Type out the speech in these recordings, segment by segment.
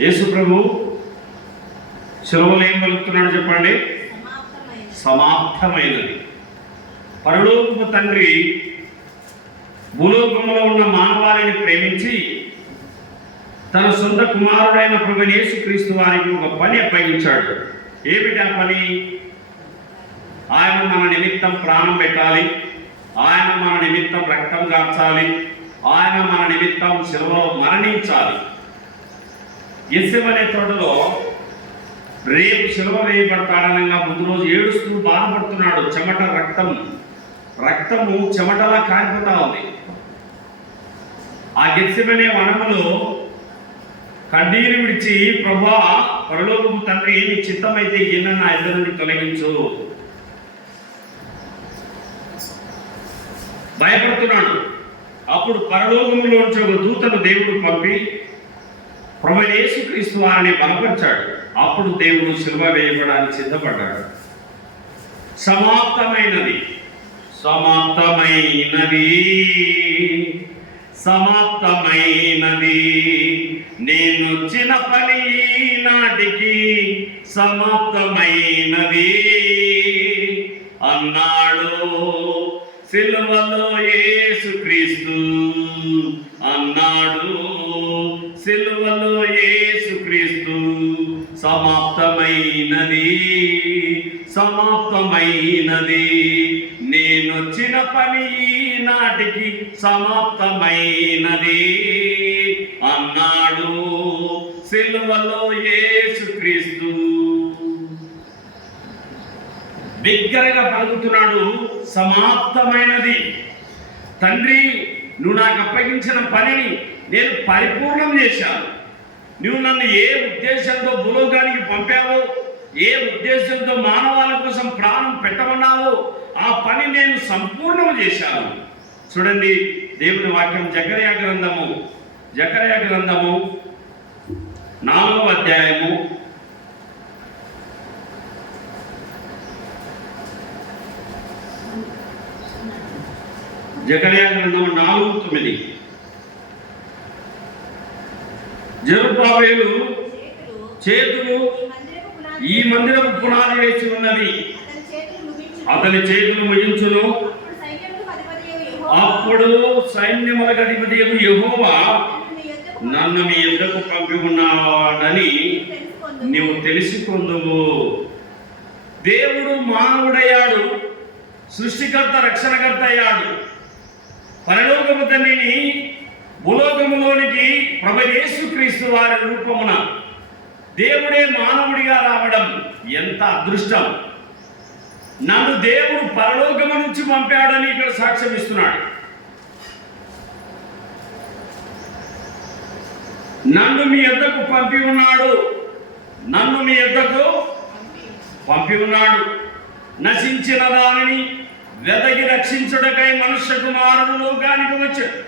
యేసు ప్రభు శిలువలో ఏం పలుకుతున్నాడు చెప్పండి? సమాప్తమైనది. పరలోకపు తండ్రి భూలోకంలో ఉన్న మానవాళిని ప్రేమించి తన సొంత కుమారుడైన ప్రభువైన యేసుక్రీస్తు వారికి ఒక పని అప్పగించాడు. ఏమిటి ఆ పని? ఆయన మన నిమిత్తం ప్రాణం పెట్టాలి, ఆయన మన నిమిత్తం రక్తం కార్చాలి, ఆయన మన నిమిత్తం శిలువలో మరణించాలి. గెత్సెమనే తోటలో రేపు శిలువ వేయబడతాడనగా ముందు రోజు ఏడుస్తూ బాధపడుతున్నాడు. చెమట రక్తము చెమటలా కారిపోతా ఉంది. ఆ గెత్సెమనే వనములో కన్నీరు విడిచి, ప్రభువా పరలోకపు తండ్రి నీ చిత్తమైతే ఈయన నా ఎదురు నుండి తొలగించు, భయపడుతున్నాడు. అప్పుడు పరలోకములోంచి ఒక దూతను దేవుడు పంపి ప్రభువైన యేసుక్రీస్తు వారిని బలపరిచాడు. అప్పుడు దేవుడు శిలువ వేయబడానికి సిద్ధపడ్డాడు. సమాప్తమైనది, సమాప్తమైనది, సమాప్తమైనది, నేనొచ్చిన పని నాటికి సమాప్తమైనది అన్నాడు సిలువలో యేసుక్రీస్తు. అన్నాడు సిలువలో యేసుక్రీస్తు. సమాప్తమైనది, సమాప్తమైనది, నేనొచ్చిన పని నాటికి సమాప్తమైనది అన్నాడు సిలువలో యేసుక్రీస్తు. బిగ్గరగా పలుకుతున్నాడు, సమాప్తమైనది. తండ్రి, నువ్వు నాకు అప్పగించిన పనిని నేను పరిపూర్ణం చేశాను. నువ్వు నన్ను ఏ ఉద్దేశంతో భూలోకానికి పంపావో, ఏ ఉద్దేశంతో మానవాళి కోసం ప్రాణం పెట్టమన్నావో ఆ పని నేను సంపూర్ణం చేశాను. చూడండి దేవుని వాక్యం జకర్యా గ్రంథము 4వ అధ్యాయము 4:9. జెరుబ్బాబెలు చేతులు ఈ మందిరపు పునాది వేసి ఉన్నది, అతని చేతులు ముగించును. అప్పుడు సైన్యములకు అధిపతి యెహోవా నన్ను మీ యొద్దకు పంపి ఉన్నాడని నీవు తెలుసుకొందువు. దేవుడు మానవుడయ్యాడు, సృష్టికర్త రక్షణకర్త అయ్యాడు. పరలోకపు తండ్రిని భూలోకములోనికి ప్రభువైన యేసుక్రీస్తు వారి రూపమున దేవుడే మానవుడిగా రావడం ఎంత అదృష్టం! నన్ను దేవుడు పరలోకము నుంచి పంపాడని ఇక్కడ సాక్ష్యం ఇస్తున్నాడు. నన్ను మీ యొద్దకు పంపి ఉన్నాడు, నన్ను మీ యొద్దకు పంపి ఉన్నాడు. నశించిన దానిని వెదకి రక్షించుటకై మనుష్య కుమారుడు లోకానికి వచ్చాడు.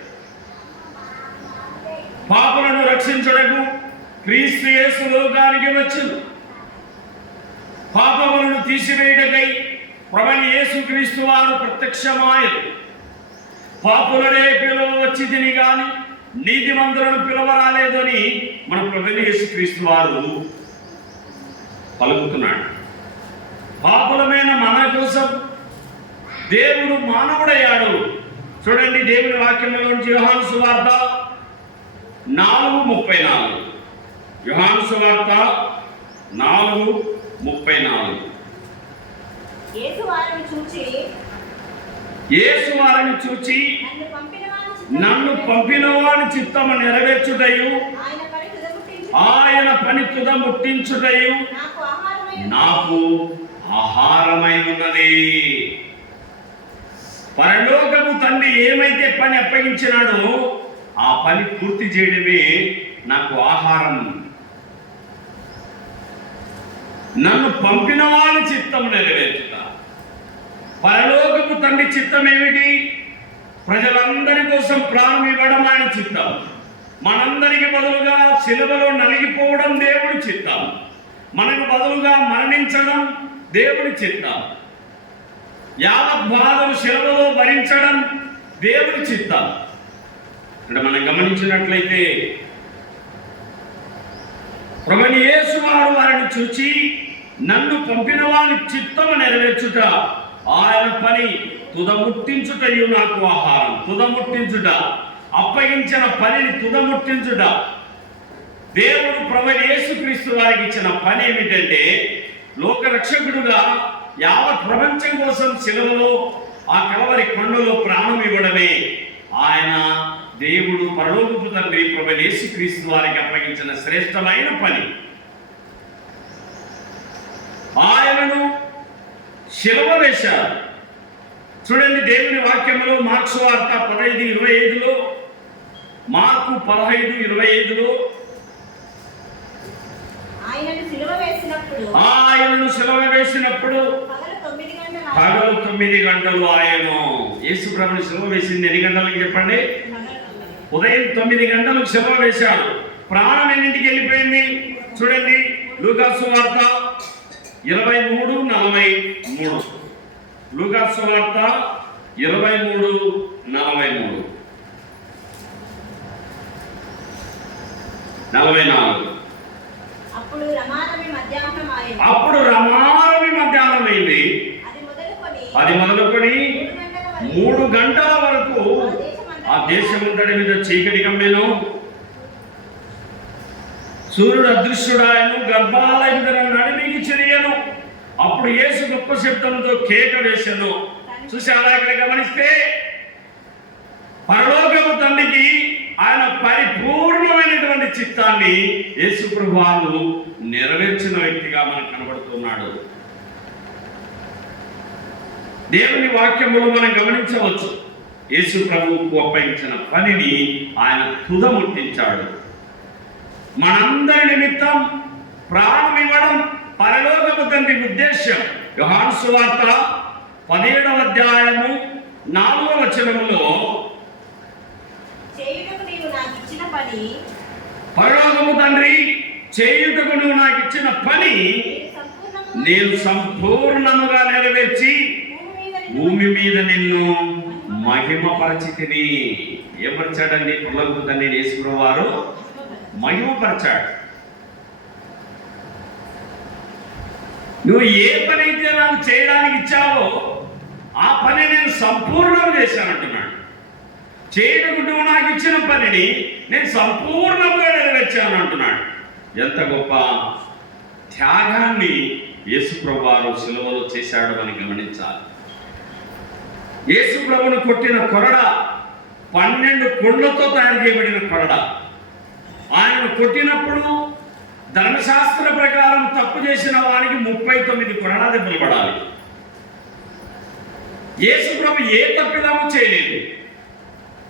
పాపులను రక్షించుటకు క్రీస్తు యేసు లోకానికి వచ్చును. పాపములను తీసివేయుటకై ప్రభువైన యేసుక్రీస్తు వారు ప్రత్యక్షమాయను. పాపులనే పిలువవచ్చి తిని గాని నీతిమంతులను పిలవరాలేదు అని మన ప్రభువైన యేసుక్రీస్తు వారు పలుకుతున్నాడు. పాపులమైన మన కోసం దేవుడు మానవుడయ్యాడు. చూడండి దేవుని వాక్యంలోంచి యోహాను సువార్త 4:34. యోహాను సువార్త 4:34. యేసు వారిని చూచి నన్ను పంపిన వాని చిత్తము నెరవేర్చుటయు ఆయన పని తుద ముట్టించుటయు నాకు ఆహారమై ఉన్నది. పరలోకము తండ్రి ఏమైతే పని అప్పగించినాడో ఆ పని పూర్తి చేయడమే నాకు ఆహారం. నన్ను పంపిన వాని చిత్తం నెరవేర్చుట. పరలోకపు తండ్రి చిత్తం ఏమిటి? ప్రజలందరి కోసం ప్రాణం ఇవ్వడం ఆయన చిత్తం. మనందరికి బదులుగా శిలువలో నలిగిపోవడం దేవుడి చిత్తం. మనకు బదులుగా మరణించడం దేవుడి చిత్తం. యావత్ బాధను శిలువలో భరించడం దేవుడి చిత్తం. అంటే మనం గమనించినట్లయితే ప్రభువైన యేసు వారు వారిని చూచి, నన్ను పంపిన వాని చిత్తము నెరవేర్చుట ఆయన పని, తుదముట్టించుటయు నాకు ఆహారం. తుదముట్టించుట, అప్పగించిన పనిని తుదముట్టించుట. దేవుడు ప్రభువైన యేసుక్రీస్తు వారికి ఇచ్చిన పని ఏమిటంటే, లోకరక్షకుడుగా యావత్ ప్రపంచం కోసం శిలువలో ఆ కలవరి కొండలో ప్రాణం ఇవ్వడమే ఆయన దేవుడు పరలోకపు తండ్రి ప్రభువైన యేసుక్రీస్తు వారికి అప్పగించిన శ్రేష్టమైన పని. ఆయనను శిలువ వేశారు. చూడండి, దేవుని వాక్యంలో మార్క్సు వార్త 15:25లో, మార్కు 15:25లో ఆయనను శిలువ వేసినప్పుడు పగలు 9 గంటలు ఆయన యేసు ప్రభువుని శిలువ వేసింది ఎన్ని గంటలకు చెప్పండి? ఉదయం 9 గంటలకు శిలువ వేశాడు. ప్రాణం ఎన్నింటికి వెళ్ళిపోయింది? చూడండి, లూకాసు వార్త 23:43. లూకాసు వార్త 23:43, 44. అప్పుడు రమారమి మధ్యాహ్నం అయింది. అది మొదలుకొని 3 గంటల వరకు ఆ దేశమంతటి మీద చీకటి కమ్మెను. సూర్యుడు అదృశ్యుడాయను, గర్భాలయం నడిమికి చెరియను. అప్పుడు యేసు గొప్ప శబ్దంతో కేక వేశాను. చూసి అలా ఇక్కడ గమనిస్తే, పరలోకపు తండ్రికి ఆయన పరిపూర్ణమైనటువంటి చిత్తాన్ని యేసు ప్రభువు నెరవేర్చిన వ్యక్తిగా మనకు కనబడుతున్నాడు. దేవుని వాక్యములో మనం గమనించవచ్చు, యేసు ప్రభువుకు అప్పగించిన పనిని ఆయన తుదముట్టించాడు. మనందరి నిమిత్తం ప్రాణం ఇవ్వడం పరలోకపు తండ్రి ఉద్దేశం. యోహాను సువార్త 17:4 పరలోకపు తండ్రి చేయుటకు నువ్వు నాకు ఇచ్చిన పని నేను సంపూర్ణముగా నెరవేర్చి భూమి మీద నిన్ను మహిమపరచితిని. ఏమర్చాడండి? పరలోకపు తండ్రి యేసుప్రభువు వారు మహిమపరచాడు. నువ్వు ఏ పని అయితే నాకు చేయడానికి ఇచ్చావో ఆ పని నేను సంపూర్ణం చేశానంటున్నాడు. చేయటకు నువ్వు నాకు ఇచ్చిన పనిని నేను సంపూర్ణంగా నెరవేర్చాను అంటున్నాడు. ఎంత గొప్ప త్యాగాన్ని యేసుప్రభువు వారు శిలువలో చేశాడు అని గమనించాలి. యేసుప్రభువును కొట్టిన కొరడ 12 కొండలతో తయారు చేయబడిన కొరడ. ఆయనను కొట్టినప్పుడు ధర్మశాస్త్ర ప్రకారం తప్పు చేసిన వారికి 39 కొరడా దెబ్బలు పడాలి. యేసుప్రభు ఏ తప్పిదము చేయలేదు.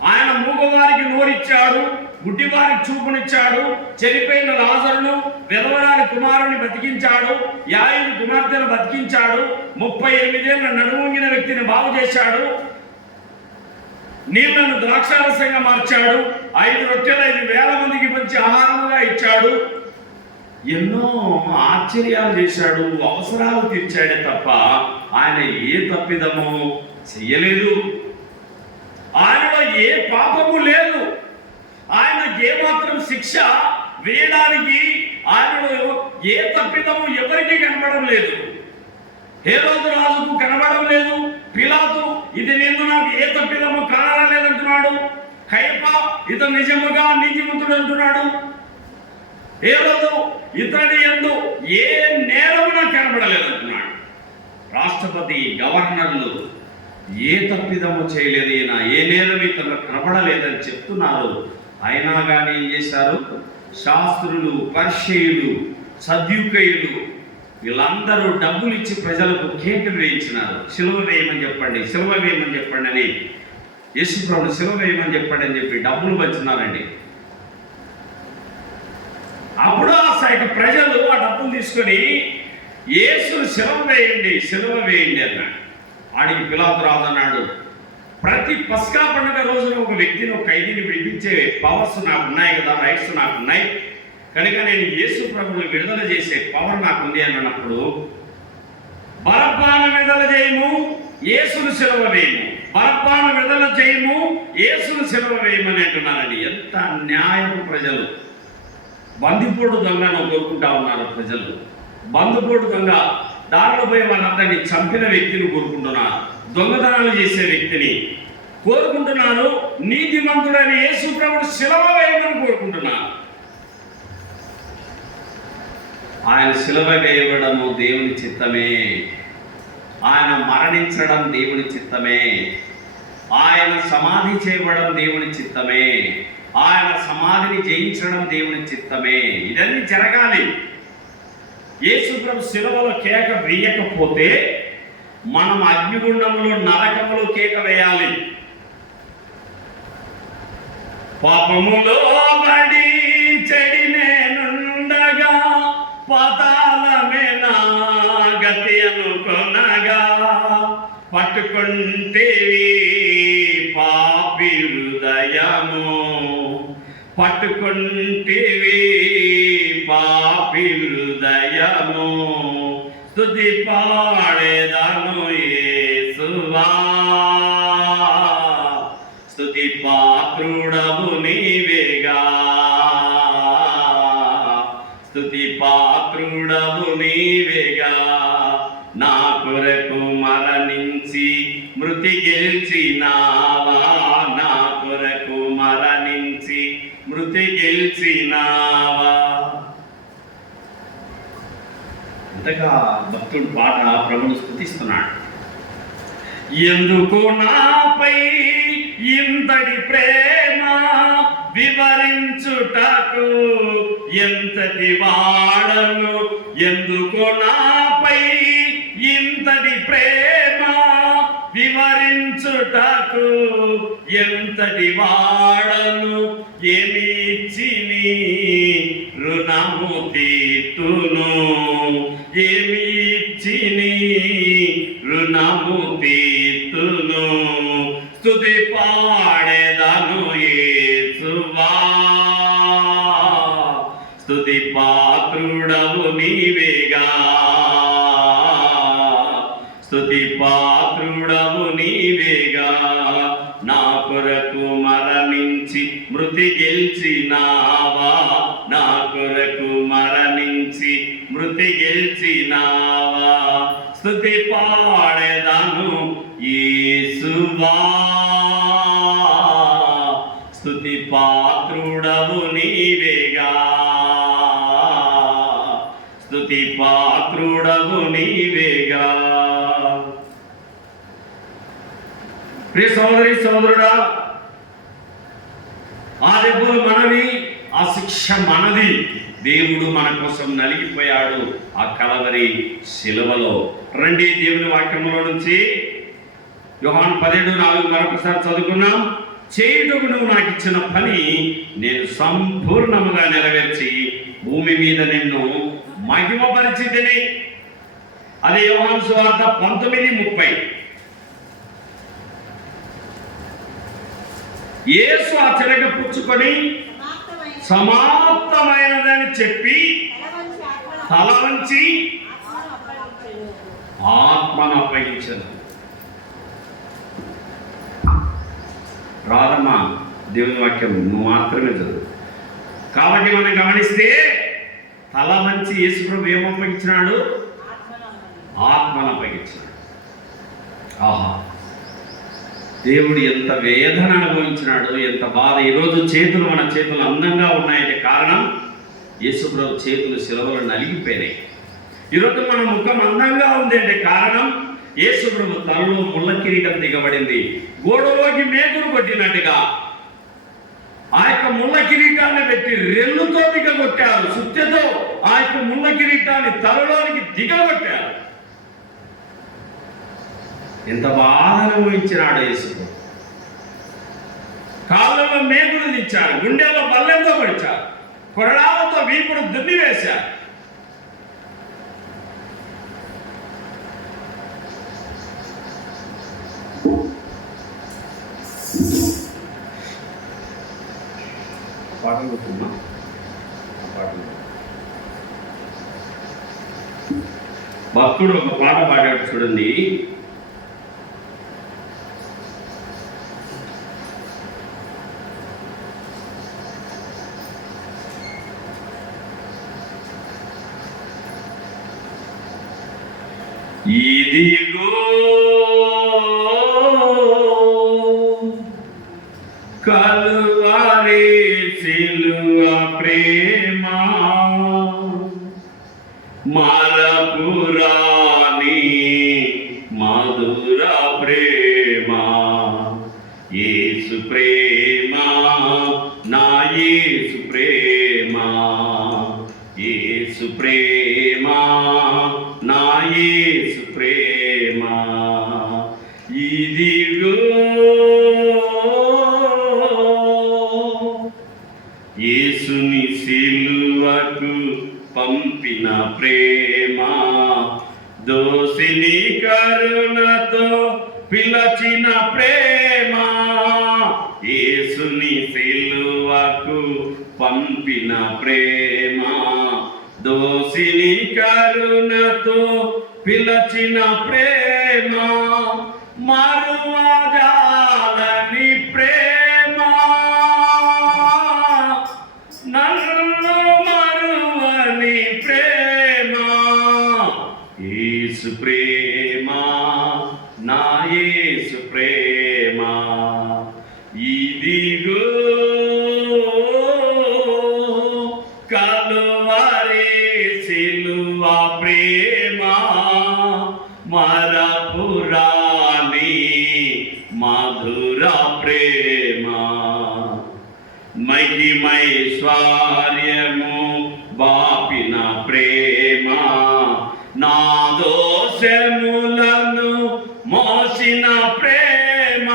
ఆయన మూగవారికి నోరిచ్చాడు, గుడ్డివారికి చూపునిచ్చాడు, చనిపోయిన లాజరును, విధవరాలి కుమారుని బతికించాడు, యాయిరు కుమార్తెను బతికించాడు, 38 ఏళ్ల నడుమొంగిన వ్యక్తిని బాగు చేశాడు, నీళ్లను ద్రాక్షారసంగా మార్చాడు, 5 రొట్టెలు 5,000 మందికి పంచి ఆహారముగా ఇచ్చాడు. ఎన్నో ఆశ్చర్యాలు చేశాడు, అవసరాలు తీర్చాడే తప్ప ఆయన ఏ తప్పిదమో చెయ్యలేదు. ఆయనలో ఏ పాపము లేదు. ఆయనకు ఏమాత్రం శిక్ష వేయడానికి ఆయనలో ఏ తప్పిదము ఎవరికి కనబడడం లేదు. హేరోదు రాజుకు కనబడడం లేదు. పిలాతు ఇది నేను నాకు ఏ తప్పిదము కానరాలేదంటున్నాడు. కయప ఇతను నిజముగా నీతిమంతుడు అంటున్నాడు. హేరోదు ఇతని యందు ఏ నేరము నాకు కనబడలేదంటున్నాడు. రాష్ట్రపతి, గవర్నర్లు ఏ తప్పిదము చేయలేదు, ఈయన ఏ నేరం ఇతను కనబడలేదని చెప్తున్నారు. అయినా కానీ ఏం చేశారు? శాస్త్రులు, పరిసయ్యులు, సద్దుకయ్యులు వీళ్ళందరూ డబ్బులు ఇచ్చి ప్రజలకు కేకలు వేయించినారు. సిలువ వేయమని చెప్పండి, సిలువ వేయమని చెప్పండి అని, యేసుప్రభుని సిలువ వేయమని చెప్పండి అని చెప్పి డబ్బులు పంచినారండి. అప్పుడు ఆ ప్రజలు ఆ డబ్బులు తీసుకొని యేసును సిలువ వేయండి, సిలువ వేయండి అన్నాడు. ఆడికి పిలాతు రాజు అన్నాడు, ప్రతి పస్కా పండుగ రోజున ఒక వ్యక్తిని, ఒక ఖైదీని విడిపించే పవర్స్ నాకు ఉన్నాయి కదా, రైట్స్ నాకు ఉన్నాయి కనుక నేను యేసు ప్రభువుని విడుదల చేసే పవర్ నాకు ఉంది అన్నప్పుడు, బరబ్బాను విడుదల చేయము, యేసును సిలువ వేయము, బరబ్బాను విడుదల చేయము, యేసును సిలువ వేయమని అంటున్నారండి. ఎంత న్యాయపు ప్రజలు! బందిపోటు దొంగను కోరుకుంటా ఉన్నారు ప్రజలు. బందిపోటు దొంగ దారిలో పోయి వాళ్ళందరినీ చంపిన వ్యక్తిని కోరుకుంటున్నారు, దొంగతనాలు చేసే వ్యక్తిని కోరుకుంటున్నారు, నీతిమంతుడైన యేసు ప్రభువు శిలువ వేయమని కోరుకుంటున్నారు. ఆయన శిలువ వేయబడము దేవుని చిత్తమే, ఆయన మరణించడం దేవుని చిత్తమే, ఆయన సమాధి చేయబడడం దేవుని చిత్తమే, ఆయన సమాధిని జయించడం దేవుని చిత్తమే. ఇదన్నీ జరగాలి. యేసు ప్రభు శిలువలో కేక వేయకపోతే మనం అగ్నిగుండంలో నరకములో కేక వేయాలి. పాపములో బడి చెడినేనుండగా పాతాళమే నా గతి అనుకొనగా పట్టుకుంటేవి పాపి హృదయము, పట్టుకుంటేవి పాపి హృదయము, స్తుతి పాడేదను యేసువా, స్తుతి పాత్రుడవు నీవేగా, స్తుతి పాత్రుడవు నీవేగా. నా కొరకు మరణించి మృతి గెలిచినావా, నా కొరకు మరణించి మృతి గెలిచినావా. అంతగా భక్తుడు పాట ప్రభువును స్తుతిస్తున్నాడు. ఎందుకు నాపై ఇంతటి ప్రేమ వివరించుటకు ఎంతటి వాడను, ఎందుకు నాపై ఇంతటి ప్రేమ వివరించుటకు ఎంతటి వాడను, ఏమిచ్చి నీ రుణము తీర్తును, ఏమిచ్చి నీ రుణము తీర్తును, స్తుతి పాడేదను యేసువా, స్తుతి పాత్రుడవు నీవేగా, స్తుతి పాత్రుడవు నీవేగా. నా కొరకు మరణించి మృతి గెలిచినావా, నా కొరకు మరణించి మృతి గెలిచినావా, స్తుతి పాడేదను యేసువా, స్తుతి పాత్రుడవు నీవేగా, స్తుతి పాత్రుడవు నీవేగా. ప్రియ సోదరి సోదరుడా, ఆ దెబ్బలు మనవి, ఆ శిక్ష మనది. దేవుడు మన కోసం నలిగిపోయాడు ఆ కలవరి శిలువలో. రండి దేవుని వాక్యంలో నుంచి యోహాను 17:4 మరొకసారి చదువుకున్నాం. చేయుటకు నువ్వు నాకు ఇచ్చిన పని నేను సంపూర్ణముగా నెరవేర్చి భూమి మీద నిన్ను మహిమపరిచితిని. అదే యోహాను సువార్త 19:30. యేసు ఆ చిలక పుచ్చుకొని సమాప్తమైనదని చెప్పి తల వంచి ఆత్మను అప్పగించను. రాదమ్మా, దేవుని వాక్యం నువ్వు మాత్రమే చదువు. కాబట్టి మనం గమనిస్తే తల వంచి యేసు ప్రభు ఏం అప్పగించినాడు? ఆత్మను అప్పగించినాడు. ఆహా, దేవుడు ఎంత వేదన అనుభవించినాడు, ఎంత బాధ. ఈరోజు చేతులు మన చేతులు అందంగా ఉన్నాయంటే కారణం యేసు ప్రభు చేతులు శిలువలో నలిగిపోయినాయి. ఈరోజు మన ముఖం అందంగా ఉంది అంటే కారణం యేసు ప్రభు తలలో ముళ్ళ కిరీటం దిగబడింది. గోడలోకి మేకులు కొట్టినట్టుగా ఆ యొక్క ముళ్ళ కిరీటాన్ని పెట్టి రెల్లుతో దిగగొట్టారు, సుత్యతో ఆ యొక్క ముళ్ళ కిరీటాన్ని తలలోనికి దిగగొట్టారు. ఎంత బాధ అనుభవించినాడు యేసు. కాళ్ళలో మేకులు దించారు, గుండెలో బల్లెంతో పడిచారు, కొరడాలతో వీపుడు దున్ని వేశారు. భక్తుడు ఒక పాట పాడాడు చూడండి. ఇదిగో కలువరి సిలువ ప్రేమ మరపురాని మధుర ప్రేమ యేసు ప్రేమ నా యేసు ప్రేమ యేసు ప్రేమ నా యేసు ప్రేమ ఇదిగో యేసుని సిలువకు పంపిన ప్రేమ దోసిని కరుణతో పిలచిన ప్రేమ యేసుని సిలువకు పంపిన ప్రేమ దోసిని కరుణతో పిలచిన ప్రేమ మరువజాలని ప్రేమ నన్ను మరువని ప్రేమ యేసు ప్రేమ నా యేసు ప్రేమ ఇదిగో కలువరి సిలువ ప్రేమ మరపురాని మధుర ప్రేమ మహిమైశ్వర్యము బాపిన ప్రేమ నా దోషములను మోసిన ప్రేమ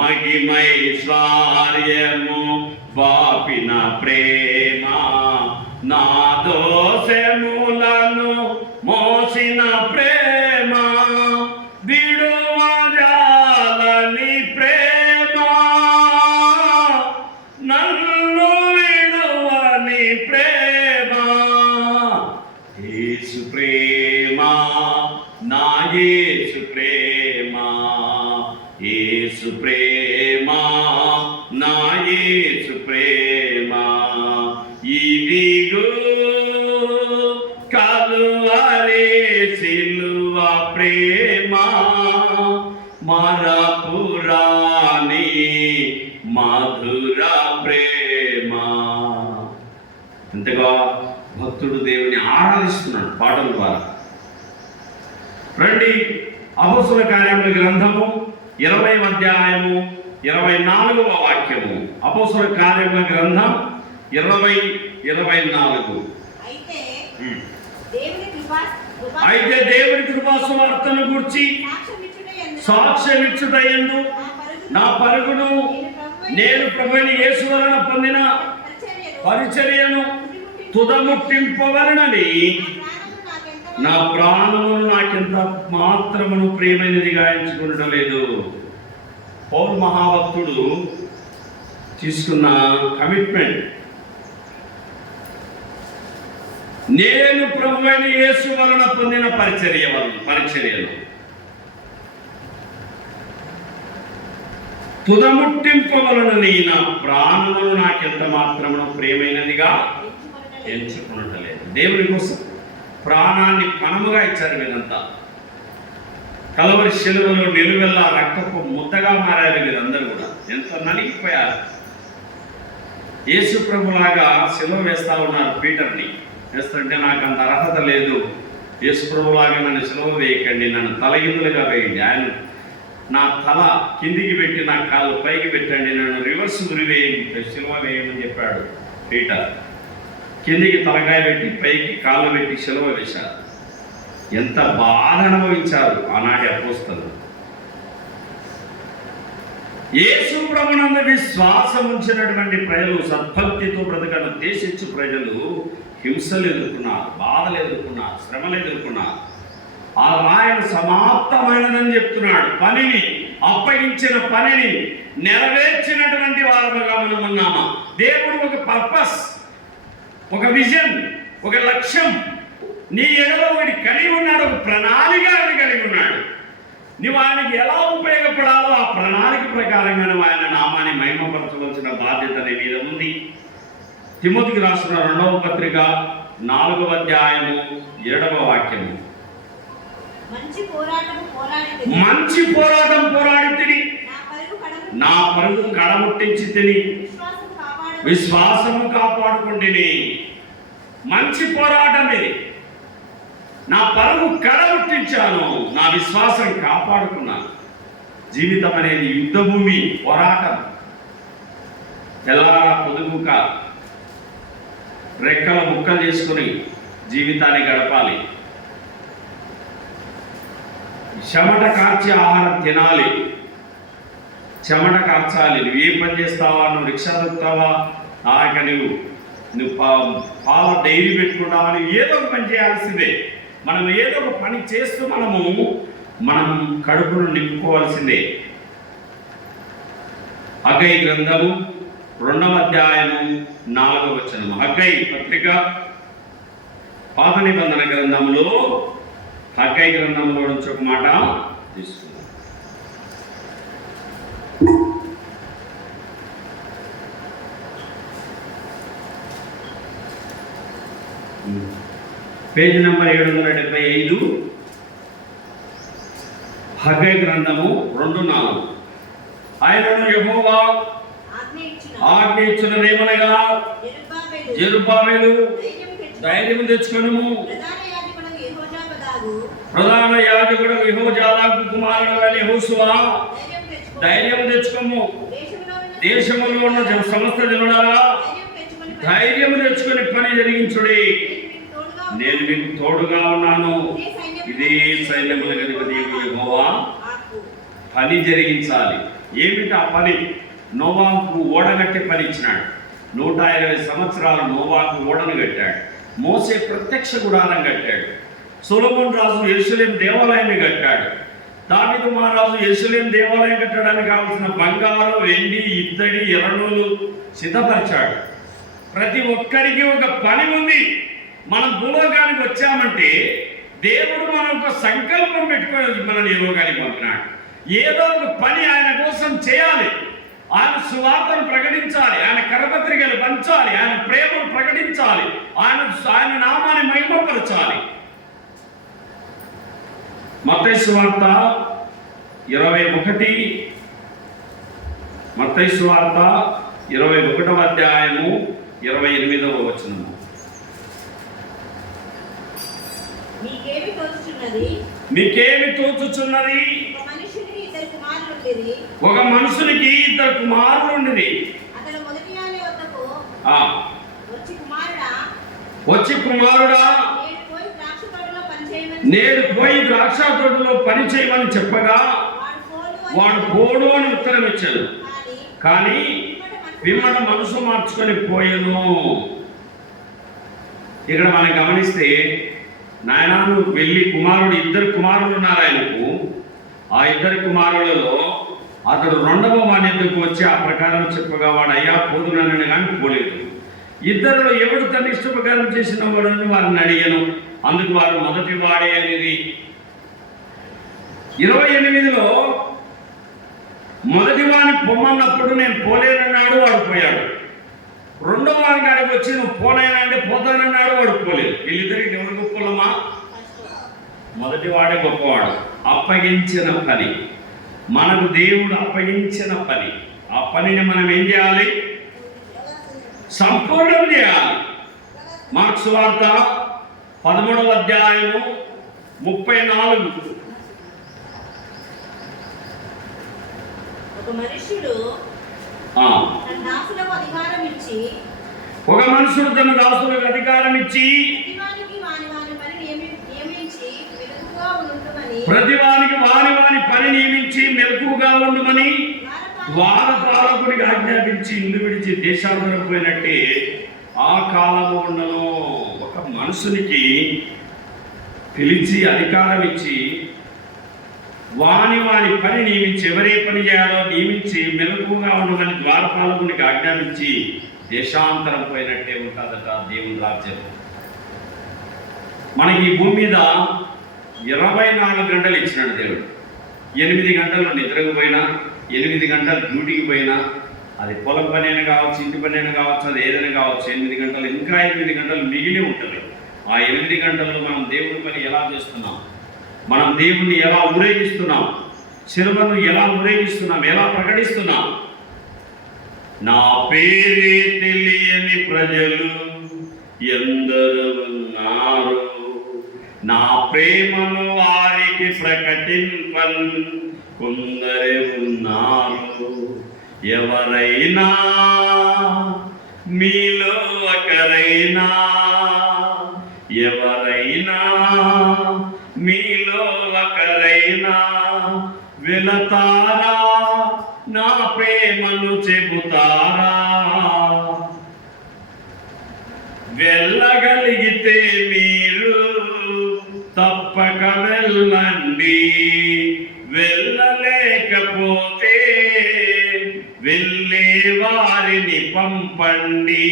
మహిమైశ్వర్యము బాపిన ప్రేమ నా దోషములను మోసిన ప్రేమ విడువజాలని ప్రేమ నన్ను విడువని ప్రేమ యేసు ప్రేమ నా యేసు ప్రేమ యేసు ప్రేమ నా యేసు ప్రేమ ఇదిగో కలువరి సిలువ ప్రేమ మరపురాని మధుర ప్రేమ. అంతగా భక్తుడు దేవుని ఆరాధిస్తున్నాడు పాటల ద్వారా. రండి, అపోస్తల కార్యముల గ్రంథము 20వ అధ్యాయము 24వ వాక్యము. అపోస్తల కార్యముల గ్రంథం 20:24. అయితే దేవుని కృపా సువార్తను గూర్చి సాక్ష్యమిచ్చుటయందు నా పరుగును నేను ప్రభువైన యేసు వలన పొందిన పరిచర్యను తుదముట్టింపవలనని నా ప్రాణమును నాకెంత మాత్రమును ప్రియమైనదిగా ఎంచుకునడం లేదు. పౌలు మహాభక్తుడు తీసుకున్న కమిట్మెంట్, నేను ప్రభువైన యేసు వలన పొందిన పరిచర్యను తుదముట్టింపవలనని నా ప్రాణమును నాకెంత మాత్రమును ప్రియమైనదిగా ఎంచుకునట్లేదు. దేవుని కోసం ప్రాణాన్ని పణముగా ఇచ్చారు వీరంతా. కలవరి శిలువలో నిలువెల్లా రక్తపు ముద్దగా మారారు వీరందరూ కూడా. ఎంత నలిగిపోయారు. యేసు ప్రభులాగా శిలువ వేస్తా ఉన్నారు పీటర్ని. వేస్తుంటే నాకు అంత అర్హత లేదు, యేసు ప్రభులాగా నన్ను శిలువ వేయకండి, నన్ను తలగిందులుగా వేయండి, ఆయన నా తల కిందికి పెట్టి నా కాళ్ళు పైకి పెట్టండి, నన్ను రివర్స్ గురివేయండి, శిలువ వేయమని చెప్పాడు పీటర్. కిందికి తలకాయ పెట్టి పైకి కాళ్ళు పెట్టి శిలువ వేశారు. ఎంత బాధ అనుభవించారు ఆనాటి అపోస్తలు. యేసు ప్రభునందు విశ్వాసం ఉంచినటువంటి ప్రజలు, సద్భక్తితో బ్రతకను ఉద్దేశించు ప్రజలు హింసలు ఎదుర్కొన్నారు, బాధలు ఎదుర్కొన్నారు, శ్రమలు ఎదుర్కొన్నారు. ఆయన సమాప్తమైనదని చెప్తున్నాడు. పనిని అప్పగించిన పనిని నెరవేర్చినటువంటి వారముగా మనం ఉన్నామా? దేవుడు ఒక పర్పస్, ఒక విజన్, ఒక లక్ష్యం నీ ఎడలో ఒకటి కలిగి ఉన్నాడు, ఒక ప్రణాళిక కలిగి ఉన్నాడు. నువ్వు ఆయనకి ఎలా ఉపయోగపడాలో ఆ ప్రణాళిక ప్రకారంగా నువ్వు ఆయన నామాన్ని మహిమపరచవలసిన బాధ్యత నీ మీద ఉంది. తిమోతికి రాసిన 2వ పత్రిక 4వ అధ్యాయము 7వ వాక్యము. మంచి పోరాటం పోరాడి తిని నా పరుగు కడముట్టించి తిని విశ్వాసము కాపాడుకుంటుని. మంచి పోరాటం ఇది. నా పరుగు కడముట్టించాను, నా విశ్వాసం కాపాడుకున్నాను. జీవితం అనేది యుద్ధభూమి, పోరాటం. ఎలా పొదుగుక రెక్కల ముక్కలు చేసుకుని జీవితాన్ని గడపాలి. చెమట కార్చి ఆహారం తినాలి, చెమట కార్చాలి. నువ్వు ఏ పని చేస్తావా? నువ్వు రిక్షా దొక్కుతావా? ఇక నువ్వు పాల డైరీ పెట్టుకుంటావా? నువ్వు ఏదో ఒక పని చేయాల్సిందే. మనం ఏదో ఒక పని చేస్తూ మనం కడుపును నింపుకోవాల్సిందే. హగ్గై గ్రంథము 2వ అధ్యాయము 4వ వచనము. హగ్గై పత్రిక పాత నిబంధన గ్రంథంలో హగ్గై గ్రంథంలో నుంచి ఒక మాట తీసుకుందాం. పేజీ నెంబర్ 775, హగ్గై గ్రంథము 2:4. ఆయనను యెహోవా ఆజ్ఞ ఇచ్చినదేమనగా, జెరుబ్బాబెలు ధైర్యం తెచ్చుకొనుము, ప్రధాన యాజకుడు యెహోజాదాకు కుమారుడు అయిన యెహోషువ ధైర్యం తెచ్చుకోము. దేశములో ఉన్న సమస్త జనులారా ధైర్యం తెచ్చుకొని పని జరిగించుడి, నేను మీకు తోడుగా ఉన్నాను. ఇదే సైన్యముల అధిపతి యెహోవా. పని జరిగించాలి. ఏమిటి ఆ పని? నోవాహుకు ఓడగట్టే పని ఇచ్చినాడు. 120 సంవత్సరాలు నోవాహు ఓడను కట్టాడు. మోసే ప్రత్యక్ష గుడారం కట్టాడు. సొలొమోను రాజు యెరూషలేము దేవాలయాన్ని కట్టాడు. దావీదు మహారాజు యెరూషలేము దేవాలయం కట్టడానికి కావలసిన బంగారం, వెండి, ఇత్తడి, ఎర్రనూలు సిద్ధపరిచాడు. ప్రతి ఒక్కరికి ఒక పని ఉంది. మనం భూలోకానికి వచ్చామంటే దేవుడు మనం ఒక సంకల్పం పెట్టుకొని మనల్ని ఈ లోకానికి పంపినాడు. ఏదో ఒక పని ఆయన కోసం చేయాలి. ఆయన సువార్తను ప్రకటించాలి, ఆయన కరపత్రికలు పంచాలి, ఆయన ప్రేమను ప్రకటించాలి, ఆయన నామాన్ని మహిమపరచాలి. మత్తయి సువార్త 21, మత్తయి సువార్త 21వ అధ్యాయము 28వ వచనము. మీకేమి తోచుచున్నది? ఒక మనుషునికి 2 కుమారులు ఉండిరి. వచ్చి కుమారుడా, నేడు పోయి ద్రాక్ష తోటలో పని చేయమని చెప్పగా వాడు పోడు అని ఉత్తరం ఇచ్చాడు. కానీ పిమ్మట మనసు మార్చుకొని పోయాను. ఇక్కడ మనం గమనిస్తే, నాయనా నువ్వు వెళ్ళి కుమారుడు, 2 కుమారులు ఉన్నారు ఆయనకు. ఆ 2 కుమారులలో అతడు 2వ వాని ఎద్దుకు వచ్చి ఆ ప్రకారం చెప్పగా వాడు అయ్యా పోదునని కానీ పోలేదు. 2లో ఎవడు తన ఇష్ట ప్రకారం చేసిన వాడని వారిని అడిగాను. అందుకు వారు మొదటి వాడే అనేది. 28లో మొదటి వాని పొమ్మన్నప్పుడు నేను పోలేనన్నాడు, వాడు పోయాడు. 2వ వాని కాడికి వచ్చి నువ్వు పోలేనంటే పోతానన్నాడు, వాడు పోలేదు. వీళ్ళిద్దరికి ఎవరు గొప్పలమ్మా? మొదటి వాడే గొప్పవాడు. అప్పగించిన పని, మనకు దేవుడు అప్పగించిన పని. ఆ పనిని మనం ఏం చేయాలి? సంపూర్ణం చేయాలి. మార్కు సువార్త 13వ అధ్యాయము 34. ఒక మనుషుడు తన దాసులకు అధికారం ఇచ్చి ప్రతివానికి వాని పని నియమించి మెలకువగా ఉండమని ద్వారపాలకుడికి ఆజ్ఞాపించి ఇల్లు విడిచి దేశాంతరం పోయినట్టే ఆ కాలము ఉండను. ఒక మనుషునికి పిలిచి అధికారం ఇచ్చి వాని పని నియమించి, ఎవరే పని చేయాలో నియమించి మెలకువగా ఉండమని ద్వారపాలకుడికి ఆజ్ఞాపించి దేశాంతరం పోయినట్టే ఉంటుందట దేవుని రాజ్యం. మనకి ఈ భూమి మీద 24 గంటలు ఇచ్చినాడు దేవుడు. 8 గంటలు నిద్రకు పోయినా, 8 గంటలు డ్యూటీకి పోయినా, అది పొలం పని అయినా కావచ్చు, ఇంటి పని అయినా కావచ్చు, అది ఏదైనా కావచ్చు, 8 గంటలు, ఇంకా 8 గంటలు మిగిలి ఉంటుంది. ఆ 8 గంటల్లో మనం దేవుడి పని ఎలా చేస్తున్నాం? మనం దేవుణ్ణి ఎలా ఊరేగిస్తున్నాం, శిలువను ఎలా ఊరేగిస్తున్నాం, ఎలా ప్రకటిస్తున్నాం. నా పేరే తెలియని ప్రజలు ఎందరు ఉన్నారు, నా ప్రేమను వారికి ప్రకటింపన్ కొందరే ఉన్నారు. ఎవరైనా మీలో ఒకరైనా, ఎవరైనా మీలో ఒకరైనా వెళతారా, నా ప్రేమను చెబుతారా? వెళ్ళగలిగితే మీరు తప్పక వెళ్ళండి, వెళ్ళలేకపోతే వెళ్ళే వారిని పంపండి.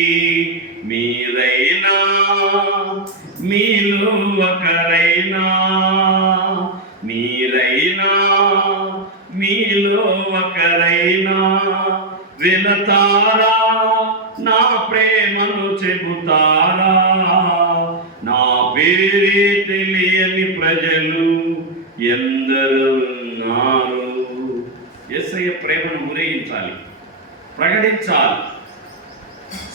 మీరైనా మీలో ఒకరైనా, మీరైనా మీలో ఒకరైనా వెళతారా, నా ప్రేమను చెబుతారా? నా పేరే తెలియని ప్రజలు ఎందరు ఉన్నారు. యేసయ్య ప్రేమను ఊరేగించాలి, ప్రకటించాలి.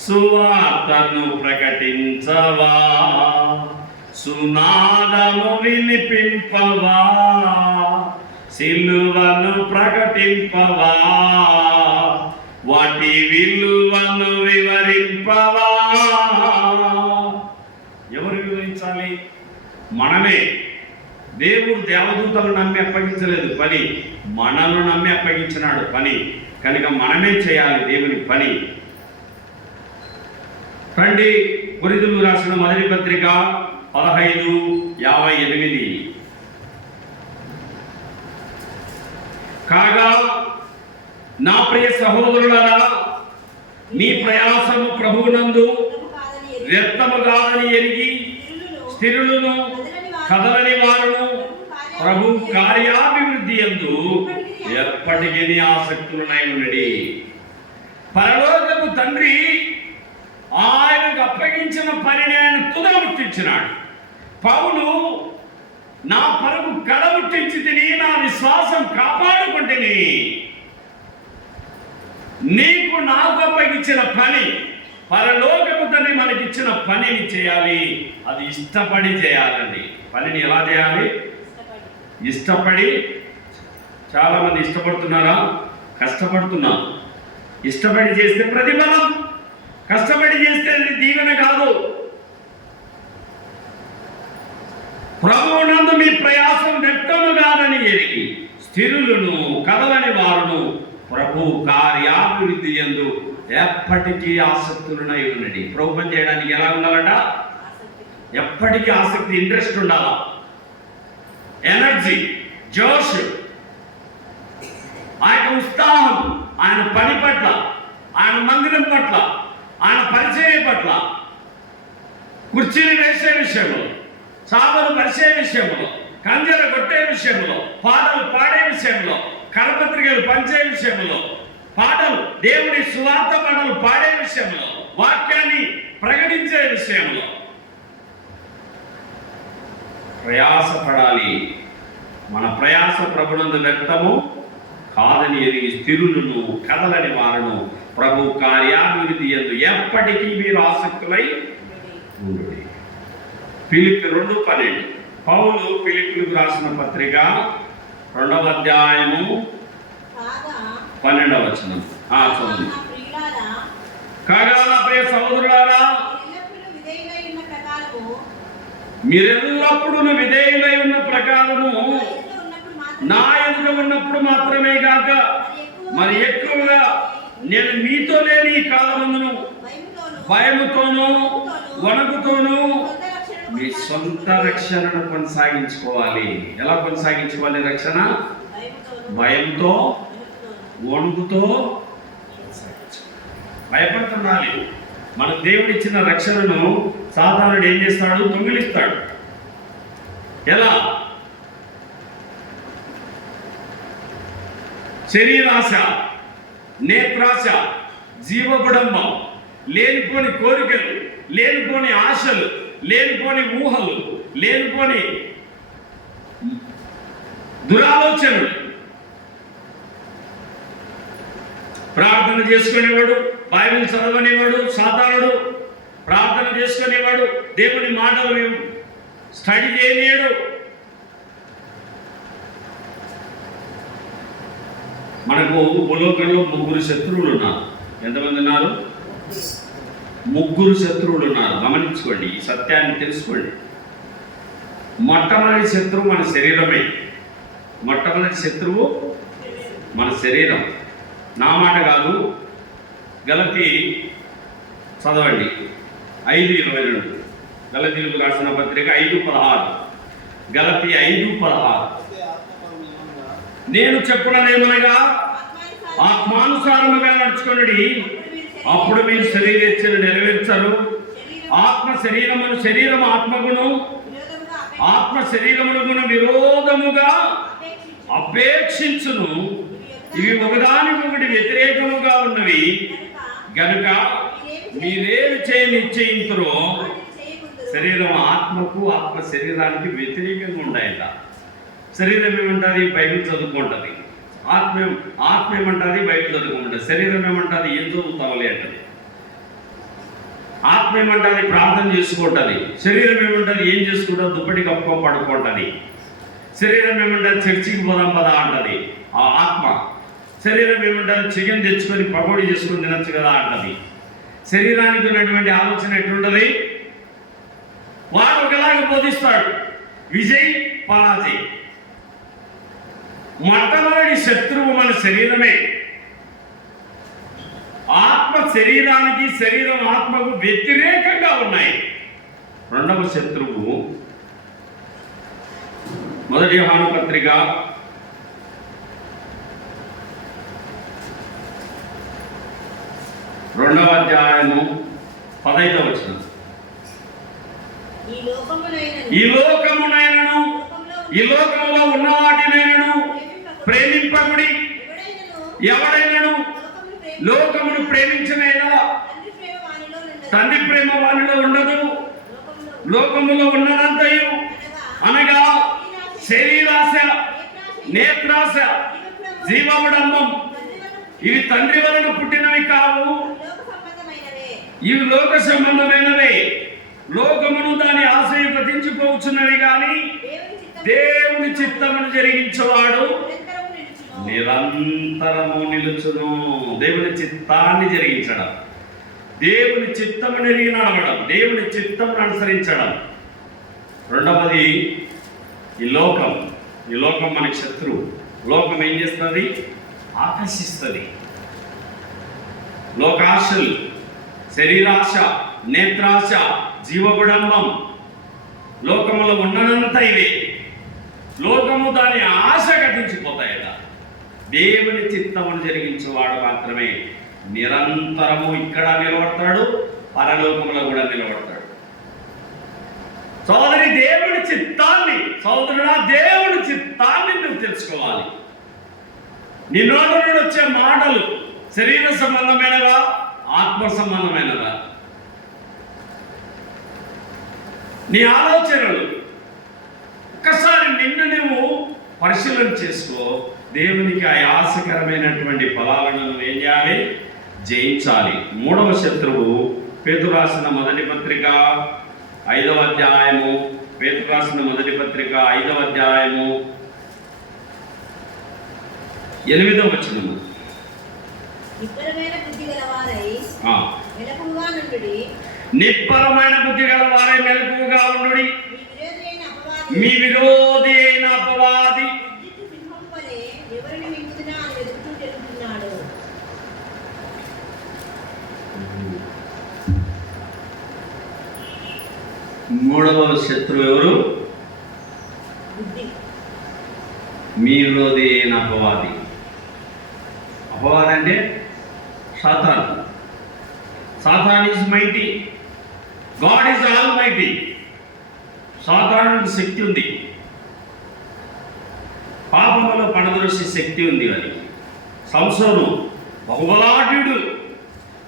సువార్తను ప్రకటించవా, సునాదము వినిపింపవా, సిలువను ప్రకటింపవా, వాటి విలువను వివరింపవా. ఎవరు వివరించాలి? మనమే. దేవుడు దేవదూతలను నమ్మి అప్పగించలేదు పని, మనల్ని నమ్మి అప్పగించినాడు పని. కనుక మనమే చేయాలి దేవుని పని. రండి, కొరింథీయులకు రాసిన మొదటి పత్రిక 15:58. కాగా నా ప్రియ సహోదరులారా, మీ ప్రయాసము ప్రభువునందు వ్యర్థము కాదని ఎరిగి స్థిరులను కదలని వారును ప్రభు కార్యాభివృద్ధి యందు ఎప్పటికీ ఆసక్తులనై ఉండి. పరలోకపు తండ్రి ఆయనకు అప్పగించిన పనిని ఆయన తుదముట్టించినాడు. పౌలు నా పరుగు కడముట్టించి తిని, నా విశ్వాసం కాపాడుకుంటుని. నీకు నాకు అప్పగించిన పని, పరలోకపు తండ్రి మనకిచ్చిన పనిని చేయాలి. అది ఇష్టపడి చేయాలండి. పనిని ఎలా చేయాలి? ఇష్టపడి. చాలా మంది ఇష్టపడుతున్నారా? కష్టపడుతున్నారు. ఇష్టపడి చేస్తే ప్రతిఫలం, కష్టపడి చేస్తే దీవెన కాదు. ప్రభువునందు మీ ప్రయాసం వ్యర్థము కాదని ఎరిగి స్థిరులను కదలని వారును ప్రభు కార్యాభివృద్ధి యందు ఎప్పటికీ ఆసక్తులనై ఉన్నది. ప్రభు పని చేయడానికి ఎలా ఉండాలట? ఎప్పటికీ ఆసక్తి, ఇంట్రెస్ట్ ఉండాలా, ఎనర్జీ, జోష్, ఆయన ఉత్సాహం, ఆయన పని పట్ల, ఆయన మందిరం పట్ల, ఆయన పరిచయం పట్ల, కుర్చీలు వేసే విషయంలో, చాపలు పరిచే విషయంలో, కంజర కొట్టే విషయంలో, పాటలు పాడే విషయంలో, కరపత్రికలు పంచే విషయంలో, పాటలు దేవుని సువార్త పాటలు పాడే విషయంలో, వాక్యాన్ని ప్రకటించే విషయంలో ప్రయాసపడాలి. మన ప్రయాస ప్రభునందు వ్యక్తము కాదని ఎరిగి స్థిరులను కదలని వారును ప్రభు కార్యాభివృద్ధి యందు ఎప్పటికీ మీరు ఆసక్తులై ఉండు. ఫిలిప్పీ 2:12. పౌలు ఫిలిప్పీలకు రాసిన పత్రిక 2వ అధ్యాయము 12వ వచనం. చూడండి. కాగా నా ప్రియ సహోదరులారా, మీరెల్లప్పుడూ విధేయులై ఉన్న ప్రకారము నా ఎదుట ఉన్నప్పుడు మాత్రమే కాక మరి ఎక్కువగా నేను మీతో లేని ఈ కాలమందును భయముతోనూ వణుకుతోనూ మీ సొంత రక్షణను కొనసాగించుకోవాలి. ఎలా కొనసాగించుకోవాలి రక్షణ? భయంతో, వణుకుతో భయపడుతుండాలి. మన దేవుడిచ్చిన రక్షణను సాతానుడు ఏం చేస్తాడు? దొంగిలిస్తాడు. ఎలా? శరీరాశ, నేత్రాశ, జీవగుడంబం, లేనిపోని కోరికలు, లేనిపోని ఆశలు, లేనిపోని ఊహలు, లేనిపోని దురాలోచనలు. ప్రార్థన చేసుకునేవాడు, బైబిల్ చదవనివాడు సాతానుడు. ప్రార్థన చేసుకునేవాడు, దేవుని మాటలు స్టడీ చేయలేడు. మనకు భూలోకంలో 3 శత్రువులు ఉన్నారు. ఎంతమంది ఉన్నారు? 3 శత్రువులు ఉన్నారు. గమనించుకోండి, ఈ సత్యాన్ని తెలుసుకోండి. మొట్టమొదటి శత్రువు మన శరీరమే. మొట్టమొదటి శత్రువు మన శరీరం. నా మాట కాదు, గలతీ చదవండి 5:22. గలతీలకు రాసిన పత్రిక 5:16. గలతీ 5:16. నేను చెప్పునదేమనగా ఆత్మానుసారముగా నడుచుకొనుడి, అప్పుడు మీరు శరీరేచ్ఛను నెరవేర్చరు. ఆత్మ శరీరమును, శరీరము ఆత్మగును, ఆత్మ శరీరమును విరోధముగా అపేక్షించును. ఇవి ఒకదానికొకటి వ్యతిరేకముగా ఉన్నవి గనుక మీరేమి నిశ్చయింతురో. శరీరం ఆత్మకు, ఆత్మ శరీరానికి వ్యతిరేకంగా ఉంటాయట. శరీరం ఏమంటుంది? బైబిల్ చదువుకుంటుంది. ఆత్మ ఏమంటుంది? బైబిల్ చదువుకుంటుంది. శరీరం ఏమంటుంది? ఏం చదువుతావులే అంటది. ఆత్మ ఏమంటుంది? ప్రార్థన చేసుకుంటుంది. శరీరం ఏమంటుంది? ఏం చేసుకుంటుంది? దుప్పటి కప్పుకొని పడుకుంటుంది. శరీరం ఏమంటుంది? చర్చికి పోదాం పదా అంటది ఆ ఆత్మ. శరీరం ఏమంటుంది? చికెన్ తెచ్చుకొని పకోడీ చేసుకొని తినచ్చు కదా అంటది. శరీరానికి ఉన్నటువంటి ఆలోచన ఎట్లుంటది? వాడు ఒకలాగా బోధిస్తాడు, విజయ్ పరాజయ్. మొట్టమొదటి శత్రువు మన శరీరమే. ఆత్మ శరీరానికి, శరీరం ఆత్మకు వ్యతిరేకంగా ఉన్నాయి. రెండవ శత్రువు 1 యోహాను పత్రిక 2వ అధ్యాయము 15వ వచనం. ఈ లోకమునైనను, ఈ లోకములో ఉన్న వాటినైనను ప్రేమింపకుడి. ఎవడైనను లోకమును ప్రేమించిన తండ్రి ప్రేమ వానిలో ఉండదు. లోకములో ఉన్నదంతయు అనగా శరీరాశ, నేత్రాశ, జీవముడంబం, ఇవి తండ్రి వలన పుట్టినవి కావు, ఇవి లోక సంబంధమైనవే. లోకమును దాని ఆశయం గతించిపోవచ్చున్నవి కానీ దేవుని చిత్తమును జరిగించేవాడు నిరంతరము నిలుచును. దేవుని చిత్తాన్ని జరిగించడం, దేవుని చిత్తమును ఎరిగి నడవడం, దేవుని చిత్తమును అనుసరించడం. రెండవది ఈ లోకం. ఈ లోకం మనకి శత్రువు. లోకం ఏం చేస్తుంది? ఆకర్షిస్తుంది. లోకాశలు, శరీరాశ, నేత్రాశ, జీవగుడంబం, లోకములో ఉన్నదంతా ఇవే. లోకము దాని ఆశ గతించిపోతాయట. దేవుని చిత్తమును జరిగించేవాడు మాత్రమే నిరంతరము ఇక్కడ నిలబడతాడు, పరలోకములో కూడా నిలబడతాడు. సోదరి, దేవుని చిత్తాన్ని, సోదరుడా, దేవుని చిత్తాన్ని నువ్వు తెలుసుకోవాలి. నీ నోటి నుండి వచ్చే మాటలు శరీర సంబంధమైనవా, ఆత్మ సంబంధమైనవా? నీ ఆలోచనలు ఒక్కసారి నిన్ను నువ్వు పరిశీలన చేసుకో. దేవునికి ఆయాసకరమైనటువంటి ఫలాలను నువ్వు ఏం చేయాలి? జయించాలి. మూడవ శత్రువు పేతురు రాసిన మొదటి పత్రిక 5వ అధ్యాయము. పేతురు రాసిన మొదటి పత్రిక 5వ అధ్యాయము 8వ వచనము. నిబ్బరమైన బుద్ధి గలవారై మెలకువగా ఉండుడి. మీ విరోధి అయిన అపవాది మూడవ శత్రువు ఎవరు? మీ విరోధి అయిన అపవాది. అపవాది అంటే సాతాను. Satan is mighty, God is almighty. సాతానునికి శక్తి ఉంది, పాపములో పడదొరిసే శక్తి ఉంది. అని సంసోను బహుబలాఢ్యుడు,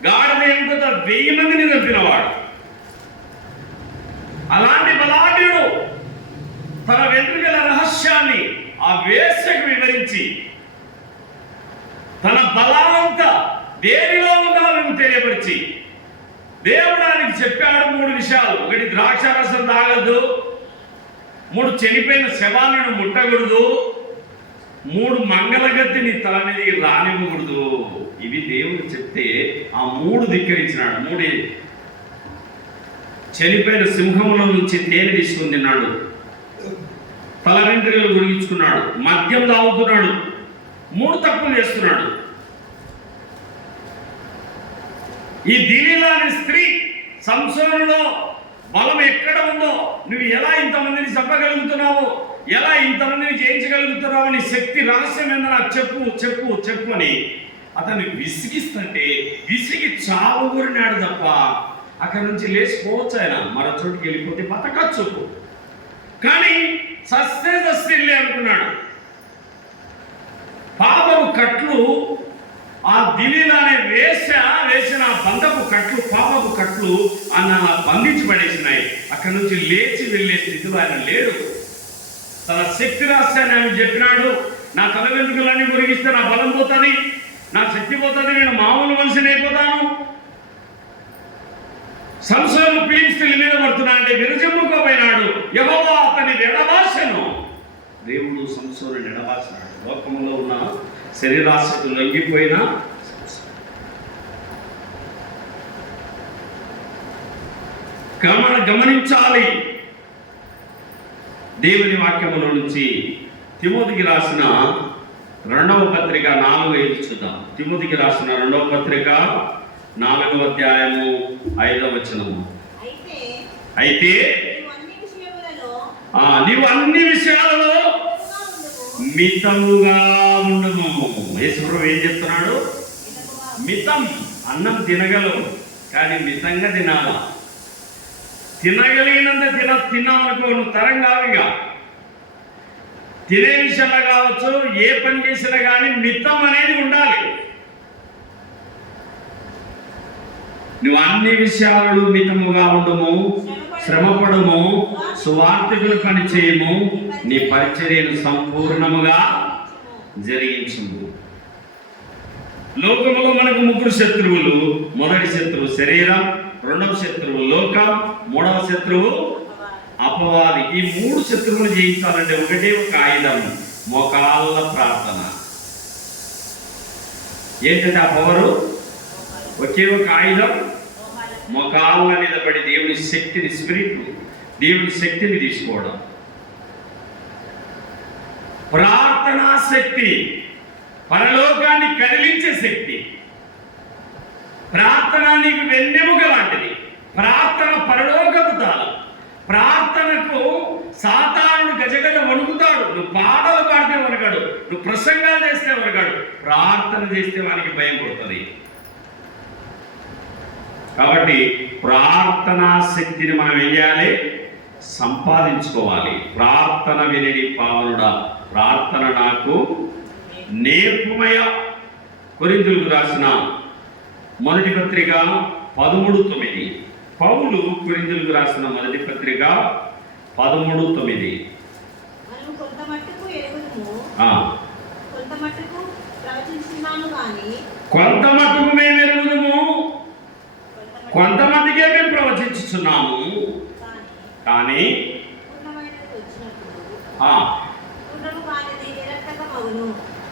గాడిద ఎంపిక 1000 మందిని చంపినవాడు. అలాంటి బలాఢ్యుడు తన వెంట్రుకల రహస్యాన్ని ఆ వేశ్యకు వివరించి తన బలాంతా దేనిలో ఉండాలని తెలియపరిచి దేవుడు ఆయనకి చెప్పాడు 3 విషయాలు. 1, ద్రాక్షారసం తాగద్దు. 3, చనిపోయిన శవాలను ముట్టకూడదు. 3, మంగళగత్తి నీ తల మీదకి రానివ్వకూడదు. ఇవి దేవుడు చెప్తే ఆ 3 ధిక్కరించినాడు. 3 చనిపోయిన సింహముల నుంచి తేనె తీసుకుని తిన్నాడు, తల వెంట్రుకలు గురిగించుకున్నాడు, మద్యం తాగుతున్నాడు, 3 తప్పులు చేస్తున్నాడు. ఈ దిలీలా అనే స్త్రీ సంసోనులో బలం ఎక్కడ ఉందో, నువ్వు ఎలా ఇంతమందిని చంపగలుగుతున్నావు, ఎలా ఇంతమందిని జయించగలుగుతున్నావు, నీ శక్తి రహస్యం ఏందో నాకు చెప్పు చెప్పు చెప్పు అని అతన్ని విసిగిస్తుంటే విసిగి చావుగురినాడు తప్ప అక్కడి నుంచి లేచిపోవచ్చు. ఆయన మరో చోటుకి వెళ్ళిపోతే బతకచ్చు, కానీ సస్తే సస్తిలే అనుకున్నాడు. పాపము కట్లు ఆ దిలీలా అనే వేసిన బంధపు కట్లు, పాపపు కట్లు అన్న బంధించి పడేసినాయి. అక్కడి నుంచి లేచి వెళ్ళే స్థితిలో ఆయన లేడు. తన శక్తి రహస్యాన్ని ఆయన చెప్పినాడు. నా తల వెంట్రుకలన్నీ గురిగిస్తే నా బలం పోతుంది, నా శక్తి పోతుంది, నేను మామూలు మనిషిని అయిపోతాను. సంసోను ఫిలిష్తీయుల మీద పడుతున్నా అంటే విరజిమ్ముకోపోయినాడు. యెహోవా అతని ఎడబాసెను. దేవుడు సంసోను ఎడబాసినాడు. లోకంలో ఉన్న శరీరాశకు లొంగిపోయినా గమనించాలి. దేవుని వాక్యముల నుంచి తిమోతికి రాసిన 2వ పత్రిక 4:5 చూద్దాం. తిమోతికి రాసిన 2వ పత్రిక 4వ అధ్యాయము 5వ వచనము. అయితే నీవు అన్ని విషయాలలో మితముగా ఉండము. యేసుప్రభువు ఏం చెప్తున్నాడు? మితం. అన్నం తినగలవు, కానీ మితంగా తినాల. తినగలిగినంత తిన్నామనుకో నువ్వు తరం కావిగా. తినే విషయంలో కావచ్చు, ఏ పని చేసినా కానీ మితం అనేది ఉండాలి. నువ్వు అన్ని విషయాలు మితముగా ఉండము, శ్రమపడము, సువార్తికులు పని చేయము, నీ పరిచర్యను సంపూర్ణముగా జరిగించుము. లోకములో మనకు 3 శత్రువులు. మొదటి శత్రువు శరీరం, 2వ శత్రువు లోకం, 3వ శత్రువు అపవాది. ఈ 3 శత్రువులు జయించాలంటే ఒకటే ఒక ఆయుధం, మోకాళ్ళ ప్రార్థన. ఏంటంటే ఆ పవరు ఒకే ఒక ఆయుధం, మోకాళ్ళ మీద పడి దేవుని శక్తిని, దేవుని శక్తిని తీసుకోవడం. ప్రార్థనా శక్తి పరలోకాన్ని కదిలించే శక్తి. ప్రార్థన నీకు వెన్నెముక లాంటిది. ప్రార్థన పరలోకపు తాళం. ప్రార్థనకు సాతానుడు గజగజ వణుకుతాడు. నువ్వు పాటలు పాడితే వణకాడు, నువ్వు ప్రసంగాలు చేస్తే వణకాడు. ప్రార్థన చేస్తే వానికి భయం పడుతుంది. కాబట్టి ప్రార్థనా శక్తిని మనం ఏం చేయాలి? సంపాదించుకోవాలి. ప్రార్థన వినడి పావనుడా, ప్రార్థన నాకు నేర్పుమయ. కొరింథీయులకు రాసిన మొదటి పత్రిక 13:9. పౌలు కొరింథీయులకు రాసిన మొదటి పత్రిక 13:9. కొంత మట్టుకు మేము ఎరుగుదము, కొంతమందికే మేము ప్రవచించుతున్నాము, కానీ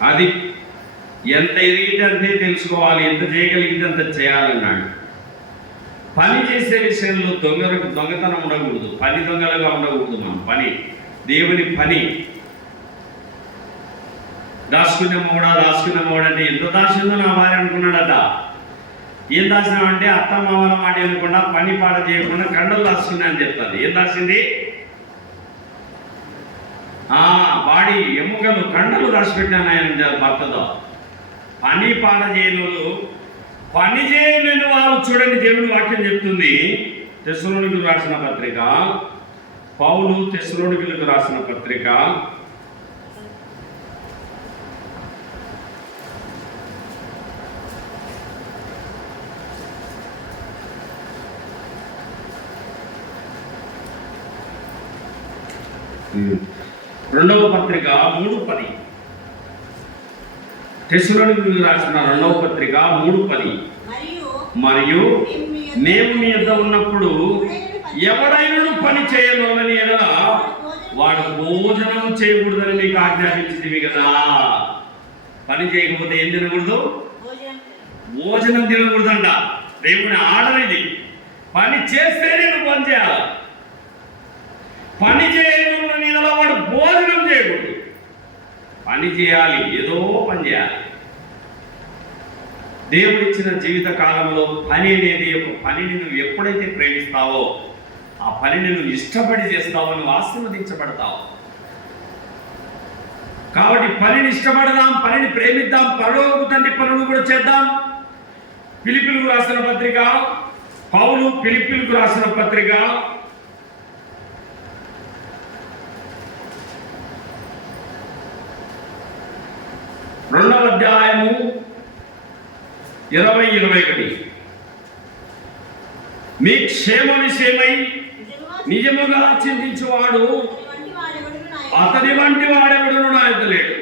అది ఎంత ఎరిగితే అంతే తెలుసుకోవాలి, ఎంత చేయగలిగితే అంత చేయాలన్నాడు. పని చేసే విషయంలో దొంగతనం ఉండకూడదు, పని దొంగలుగా ఉండకూడదు. మనం పని దేవుని పని. దాచుకునే మొగుడు అంటే ఎంత దాచిందో నా భార్య అనుకున్నాడట. ఏం దాచినామంటే అత్త మామల మాట వినకుండా, పని పాట చేయకుండా కండలు దాచుకున్నా అని చెప్తుంది. ఏం దాచింది? బాడీ ఎముకలు, కండలు దాచిపెట్టినాను ఆయన భర్తతో. పని పాట చేయని వాళ్ళు, పని చేయలేని వాళ్ళు చూడండి, దేవుని వాక్యం చెప్తుంది. తెస్సలోనికీయులకు రాసిన పత్రిక, పౌలు తెస్సలోనికీయులకు రాసిన పత్రిక 4 రెండవ పత్రిక 3:10. తెస్సలోనికీయులకు రాసిన రెండవ పత్రిక 3:10. మరియు మేము మీ యొద్ద ఉన్నప్పుడు ఎవడైనా పని చేయనోలని ఎడల వాడు భోజనం చేయకూడదని మీకు ఆజ్ఞాపించింది కదా. పని చేయకపోతే ఏం తినకూడదు? భోజనం తినకూడదంట. దేవుని ఆర్డర్ ఇది. పని చేస్తేనే నువ్వు పని చేయాలి. పని చేయని ఎడల వాడు భోజనం చేయకూడదు. పని చేయాలి, ఏదో పని చేయాలి. దేవుడిచ్చిన జీవిత కాలంలో పని అనేది ఒక పనిని నువ్వు ఎప్పుడైతే ప్రేమిస్తావో, ఆ పనిని నువ్వు ఇష్టపడి చేస్తావో, నువ్వు ఆశీర్వదించబడతావు. కాబట్టి పనిని ఇష్టపడదాం, పనిని ప్రేమిద్దాం, పరలోకపు తండ్రి పనులు కూడా చేద్దాం. ఫిలిప్పీయులకు రాసిన పత్రిక, పౌలు ఫిలిప్పీయులకు రాసిన పత్రిక 2వ అధ్యాయము 20-21. మీ క్షేమ విషయమై నిజముగా చింతించువాడు అతని వంటి వాడెవడును నా యొద్ద లేడు.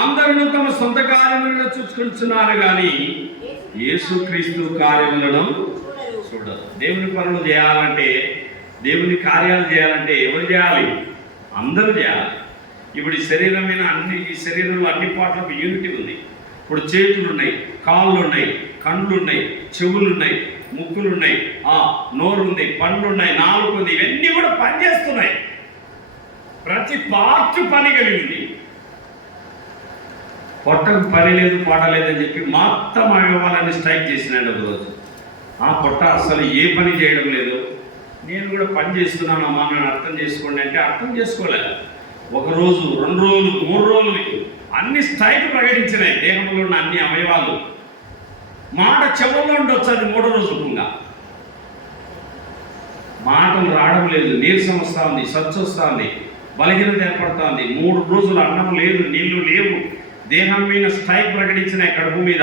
అందరూ తమ సొంత కార్యములను చూసుకుంటున్నారు కానీ యేసుక్రీస్తు కార్యములను చూడరు. దేవుని పనులు చేయాలంటే, దేవుని కార్యాలు చేయాలంటే ఎవరు చేయాలి? అందరూ చేయాలి. ఇప్పుడు ఈ శరీరం మీద ఈ శరీరంలో అన్ని పాటలకు యూనిటీ ఉంది. ఇప్పుడు చేతులు ఉన్నాయి, కాళ్ళు ఉన్నాయి, కళ్ళు ఉన్నాయి, చెవులు ఉన్నాయి, ముక్కులు ఉన్నాయి, నోరు ఉంది, పళ్ళు ఉన్నాయి, నాలుగు ఉంది. ఇవన్నీ కూడా పనిచేస్తున్నాయి. ప్రతి పార్ట్ పని కలిగింది. పొట్టకు పని లేదు, పాట లేదని చెప్పి మొత్తం అవయవాలని స్ట్రైక్ చేసినాడు ఒకరోజు. ఆ పొట్ట అసలు ఏ పని చేయడం లేదు. నేను కూడా పని చేస్తున్నాను అమ్మా, నన్ను అర్థం చేసుకోండి అంటే అర్థం చేసుకోలేదు. 1 రోజు, 2 రోజులు, 3 రోజులు అన్ని స్ట్రైక్ ప్రకటించినాయి. దేహంలో ఉన్న అన్ని అవయవాలు. మాట చెవుల్లో ఉండొచ్చు, అది 3వ రోజుగా మాటలు రావడం లేదు. నీరసం వస్తూ ఉంది, సచ్చు వస్తూ ఉంది, బలహీనత ఏర్పడుతూ ఉంది. 3 రోజులు అన్నం లేదు, నీళ్లు లేవు. దేహం మీద స్ట్రైక్ ప్రకటించినాయి కడుపు మీద.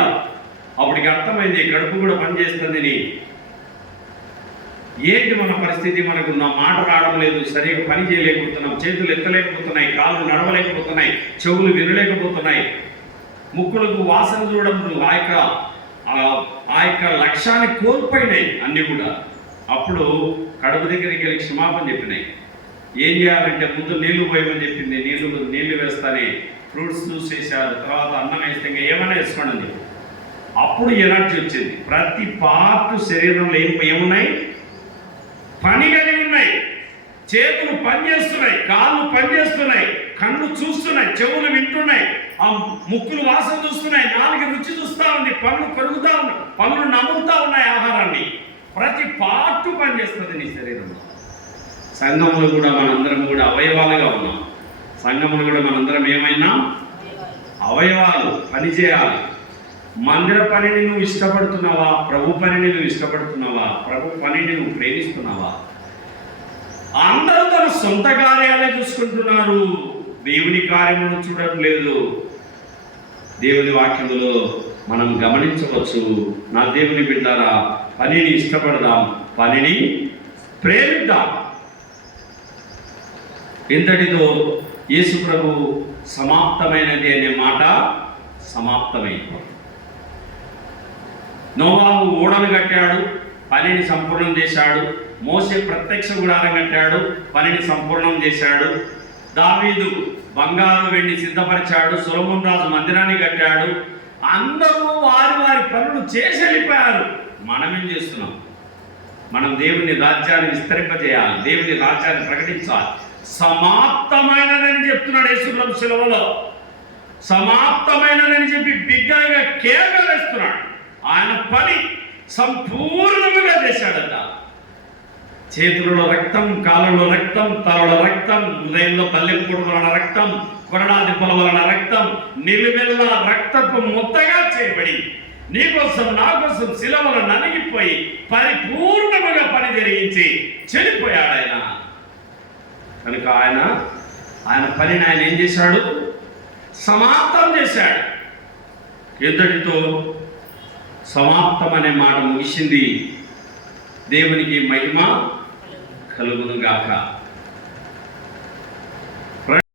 అప్పటికి అర్థమైంది కడుపు కూడా పనిచేస్తుందని. ఏంటి మన పరిస్థితి? మనకు నా మాట రావడం లేదు, సరిగ్గా పని చేయలేకపోతున్నాం, చేతులు ఎత్తలేకపోతున్నాయి, కాళ్ళు నడవలేకపోతున్నాయి, చెవులు వినలేకపోతున్నాయి, ముక్కులకు వాసన చూడడం, ఆ యొక్క లక్ష్యాన్ని కోల్పోయినాయి అన్నీ కూడా. అప్పుడు కడుపు దగ్గరికి వెళ్ళి క్షమాపణ చెప్పినాయి. ఏం చేయాలంటే ముందు నీళ్లు పోయమని చెప్పింది. నీళ్లు వేస్తానే ఫ్రూట్స్ జ్యూస్ వేసారు. తర్వాత అన్నం వేస్తే ఇంకా ఏమైనా వేసుకోండి. అప్పుడు ఎనర్జీ వచ్చింది. ప్రతి పార్ట్ శరీరంలో ఏమున్నాయి? పని కలిగి ఉన్నాయి. చేతులు పనిచేస్తున్నాయి, కాళ్ళు పనిచేస్తున్నాయి, కళ్ళు చూస్తున్నాయి, చెవులు వింటున్నాయి, ఆ ముక్కులు వాసన చూస్తున్నాయి, నాలుగు రుచి చూస్తూ ఉంది, పళ్ళు కరుగుతూ ఉన్నాయి, పళ్ళు నమ్ముతూ ఉన్నాయి ఆహారాన్ని. ప్రతి పార్ట్ పనిచేస్తుంది నీ శరీరంలో. సంఘంలో కూడా మనందరం కూడా అవయవాలుగా ఉన్నాం. సంఘంలో కూడా మనందరం ఏమైనా అవయవాలు, పనిచేయాలి. మందిర పనిని నువ్వు ఇష్టపడుతున్నావా? ప్రభు పనిని నువ్వు ఇష్టపడుతున్నావా? ప్రభు పనిని నువ్వు ప్రేమిస్తున్నావా? అందరూ తమ సొంత కార్యాలే చూసుకుంటున్నారు, దేవుని కార్యములను చూడడం లేదు. దేవుని వాక్యములో మనం గమనించవచ్చు. నా దేవుని బిడ్డారా, పనిని ఇష్టపడదాం, పనిని ప్రేమిద్దాం. ఇంతటితో యేసు ప్రభు సమాప్తమైనది అనే మాట సమాప్తమైంది. నోవాహు ఓడను కట్టాడు, పనిని సంపూర్ణం చేశాడు. మోసే ప్రత్యక్ష గుడారం కట్టాడు, పనిని సంపూర్ణం చేశాడు. దావీదు బంగారు వెండి సిద్ధపరిచాడు. సొలొమోను రాజు మందిరాన్ని కట్టాడు. అందరూ వారి వారి పనులు చేసి వెళ్ళిపోయారు. మనమేం చేస్తున్నాం? మనం దేవుని రాజ్యాన్ని విస్తరింపజేయాలి, దేవుని రాజ్యాన్ని ప్రకటించాలి. సమాప్తమైనదని చెప్తున్నాడు యేసుప్రభు శిలువలో. సమాప్తమైనదని చెప్పి బిగ్గరగా కేకలు వేస్తున్నాడు. ఆయన పని సంపూర్ణముగా చేశాడట. చేతులలో రక్తం, కాళ్ళలో రక్తం, తలలో రక్తం, హృదయంలో పల్లెపూడు వలన రక్తం, కొరడాదిప్పుల వలన రక్తం, నిలువెల్ల రక్తపు ముద్దగా చేయబడి నీకోసం నా కోసం శిలువలో నలిగిపోయి పరిపూర్ణముగా పని జరిగించి చనిపోయాడు ఆయన. కనుక ఆయన పనిని ఆయన ఏం చేశాడు? సమాప్తం చేశాడు. ఎంతటితో సమాప్తం అనే మాట ముగిసింది. దేవునికి మహిమ కలుగును గాక.